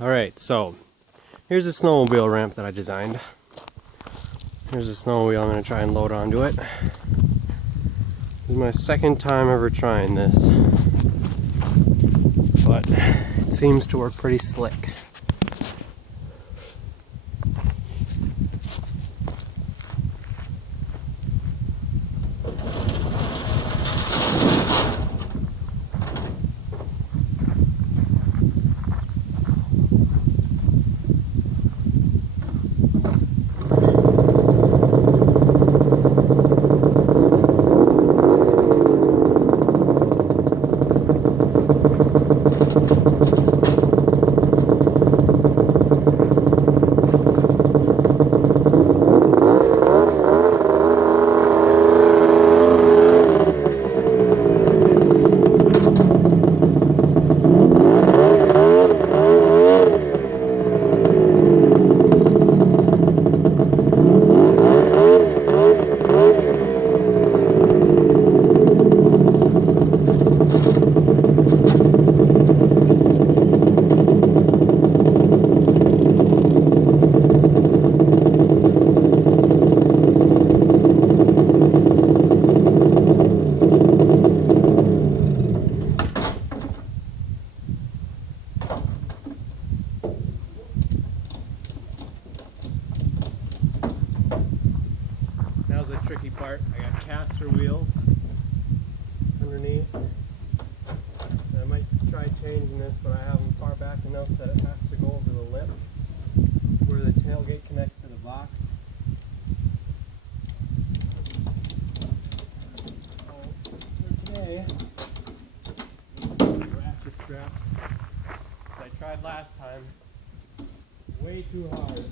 Alright, so here's a snowmobile ramp that I designed. Here's a snowmobile I'm going to try and load onto it. This is my second time ever trying this, but it seems to work pretty slick. Now's the tricky part. I got caster wheels underneath. And I might try changing this, but I have them far back enough that it has to go over the lip where the tailgate connects to the box. So for today, ratchet straps. As I tried last time, way too hard.